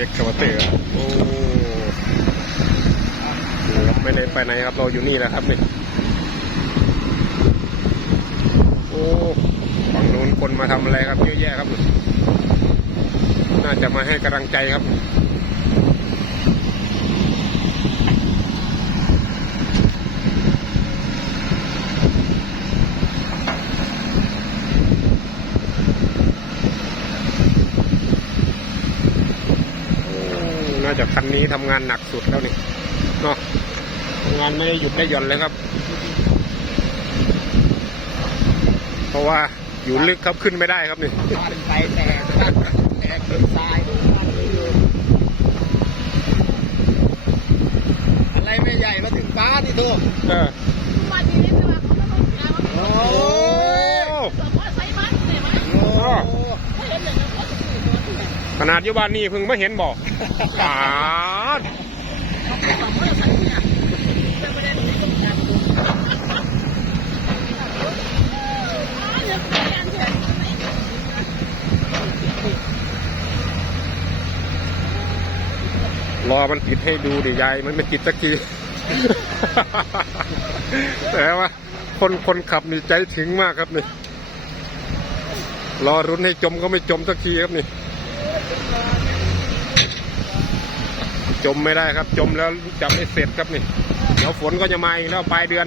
เอ็กซ์คาเตอร์โอ้ยไม่ได้ไปไหนครับ เราอยู่นี่แหละครับนี่โอ้ฝั่งนู้นคนมาทำอะไรครับเยอะแยะครับ น่าจะมาให้กำลังใจครับ โอ้น่าจะ คันนี้ทำงานหนักสุดแล้วนี่เนาะทำงานไม่ได้หยุดได้หย่อนเลยครับ เพราะว่าอยู่ลึกครับขึ้นไม่ได้ครับนี่บ้านไปแตกบ้านแตกเป็นทรายดูบ้านนี้อยู่อะไรไม่ใหญ่มาถึงบ้านนี่ทุกเออวันนี้นี่ว่าเขาไม่ต้องเสียว่าโอ้โอ้สมมติใส่มันเนี่ยมันโห ขนาดอยู่บ้านนี่เพิ่งไม่เห็นบอกปาดสมมติใส่เนี่ยจะไม่ได้ไม่ต้อารตัวอ๋อเนี่ยเป็นการเฉยรอมันติดให้ดูดิยายมันไม่ติดสักที แต่ว่า คนคนขับนี่ใจถึงมากครับนี่ รอรุ้นให้จมก็ไม่จมสักทีครับนี่ จมไม่ได้ครับ จมแล้วจะไม่เสร็จครับนี่ เดี๋ยวฝนก็จะมาอีกแล้วปลายเดือน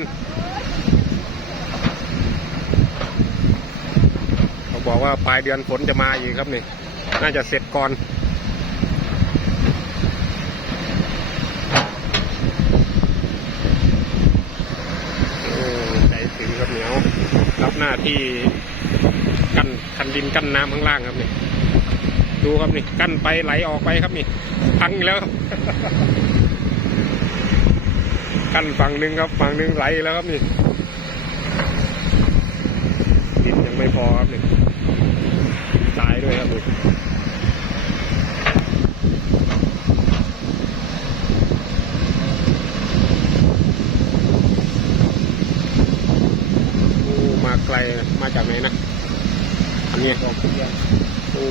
เขาบอกว่าปลายเดือนฝนจะมาอีกครับนี่ น่าจะเสร็จก่อนโอ้ใจถึงครับเหนียวรับหน้าที่กั้นคันดินกั้นน้ำข้างล่างครับนี่ ดูครับนี่กั้นไปไหลออกไปครับนี่พังอีกแล้วกั้นฝั่งหนึ่งครับฝั่งหนึ่งไหลแล้วครับนี่ดินยังไม่พอครับนี่ตายด้วยครับนี่โอ้มาไกลนะมาจากไหนนะอันนี้ดอกเบี้ยโอ้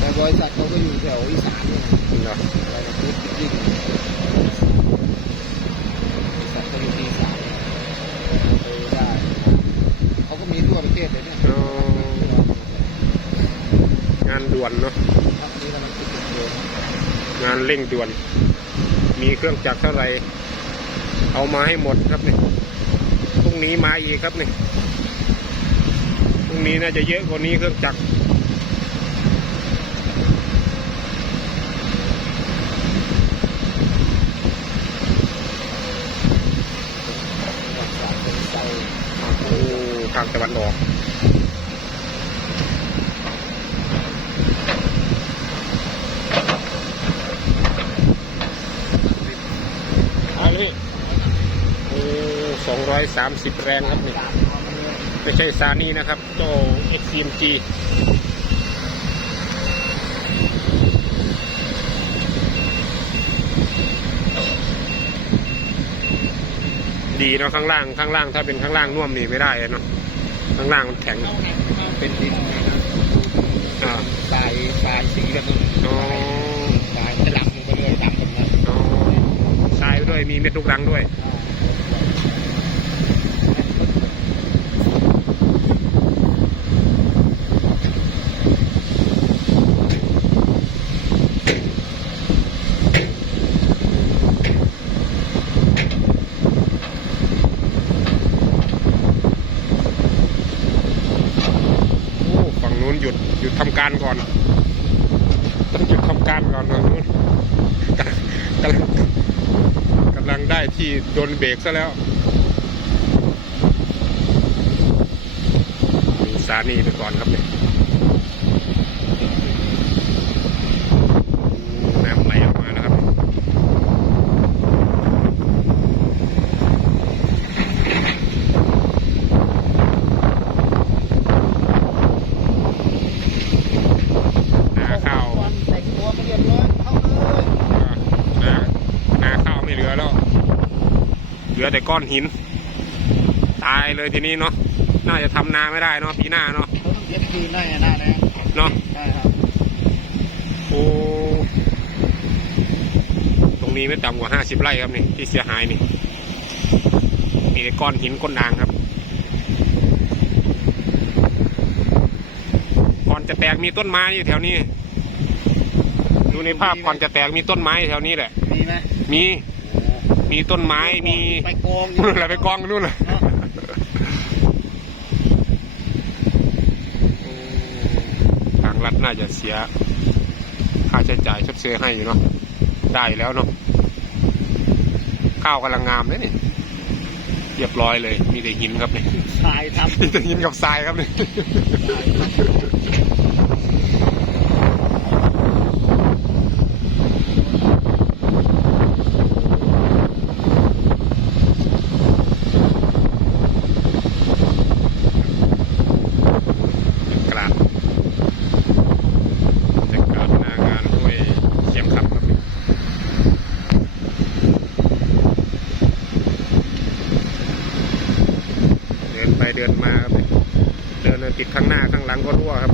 แต่บริษัทเขาก็อยู่แถวอีสานนี่นะเหรออะไรนะพุทธยิ่งบริษัทเขาอยู่ที่อีสานไปได้เขาก็มีทั่วประเทศเลยเนี่ยอ๋องานด่วนเนาะพักนี้แล้วมันติดติดเลยงานเร่งด่วน มีเครื่องจักรเท่าไหร่เอามาให้หมดครับเนี่ยพรุ่งนี้มาอีกครับเนี่ยพรุ่งนี้น่าจะเยอะกว่านี้เครื่องจักรกษาเป็นเศร้า โอ้ ทางตะวันอกเอาเลยโอ้สองร้อยสามสิบแรงครับนี่ไม่ใช่ซานี่นะครับโจ XCMG ดีเนาะข้างล่างข้างล่างถ้าเป็นข้างล่างน่วมนี่ไม่ได้เนาะ ข้างล่างมันแข็งเป็นดินไงนะอ่าทรายทรายสีกันนู่นอ๋อทรายจะดำลงไปเลยดำแบบนั้นอ๋อทรายด้วยมีเม็ดลูกรังด้วย โอ้ฝั่งนู้นหยุดหยุดทำ การก่อน ต้องหยุดทำการก่อนฝั่งนู้นกำลังกำลังได้ที่โดนเบรกซะแล้วดูสานีไปก่อนครับเนี่ยน้ำไหลออกมาแล้วครับ นาข้าว วันแต่งตัวมาเรียบร้อยเข้าเลย นานาข้าวไม่เหลือแล้ว เห ลือแต่ก้อนหิน ตายเลยทีนี้เนาะน่าจะทำนาไม่ได้เนาะปีหน้าเนาะเขาต้องเย็บคืนได้หน้านะเนาะได้ครับโอ้มีไม่ต่ำกว่าห้าสิบไร่ครับนี่ที่เสียหายนี่มีแต่ก้อนหินก้อนด่างครับก่อนจะแตกมีต้นไม้อยู่แถวนี้ ดูในภาพก่อนจะแตกมีต้นไม้แถวนี้แหละ มีไหมมี มีต้นไม้มีไปกองนู่นอะไรไปกองนู่นเลยเนาะทางรัฐน่าจะเสีย ค่าใช้จ่ายชดเชยให้อยู่เนาะได้แล้วเนาะข้าวกำลังงามเลยนี่เรียบร้อยเลย มีแต่หินครับนี่ทรายทำมีแต่หินกับทรายครับนี่กราดจะกราดหน้างานด้วยเสียงขับครับ เดินมาครับเดินติดข้างหน้าข้างหลังก็รั่วครับ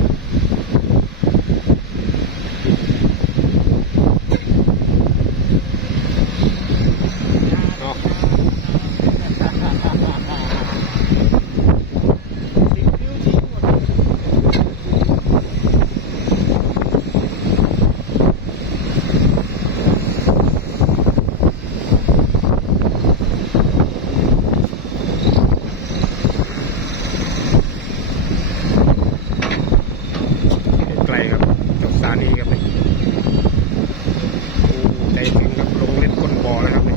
เนาะ ไกลครับจบสถานีครับนี่โอ้ใจถึงครับลงเล่นก้นบ่อแล้วครับนี่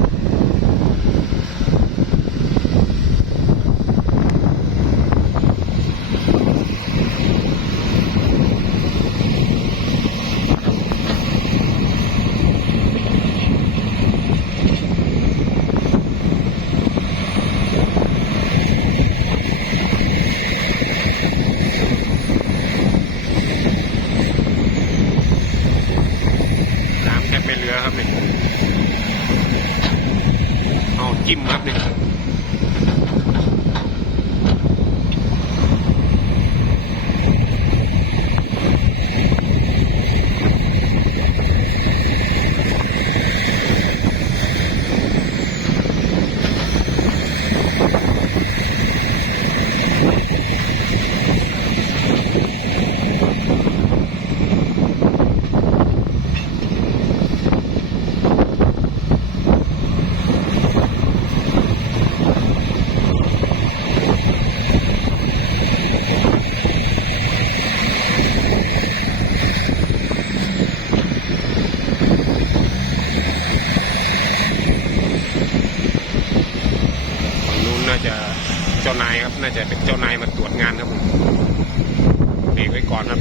น้ำแทบไม่เหลือครับนี่เอาจิ้มครับนี่ฝั่งนู้นน่าจะเจ้านายครับ น่าจะเป็นเจ้านายมาตรวจงานครับผมเบรกไว้ก่อนครับ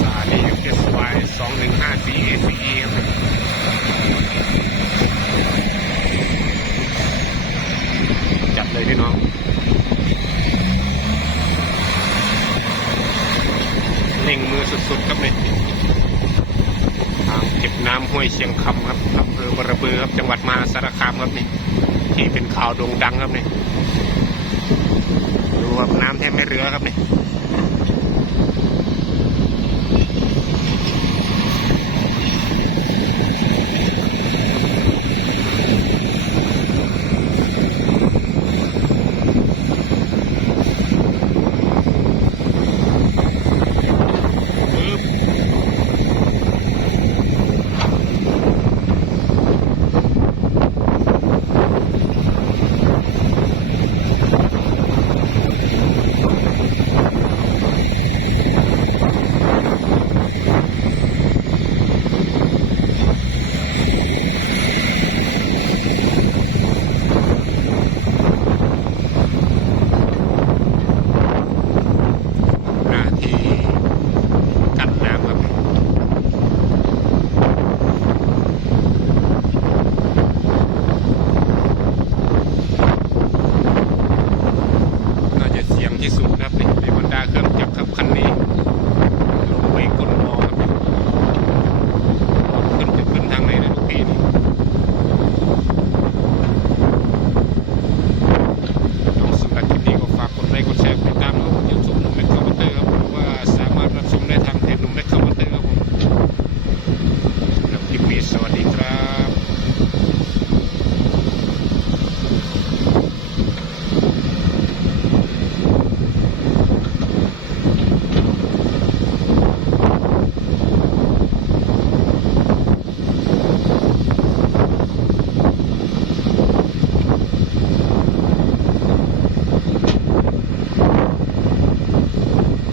สาลีเอสวายสองหนึ่งห้าสี่เอซีครับจัดเลยพี่น้อง เล่งมือสุดๆครับเนี่ยทางเก็บน้ำห้วยเชียงคำครับอำเภอบระเบือครับจังหวัดมหาสารคามครับนี่ที่เป็นข่าวโด่งดังครับนี่ดูครับน้ำแทบไม่เหลือครับนี่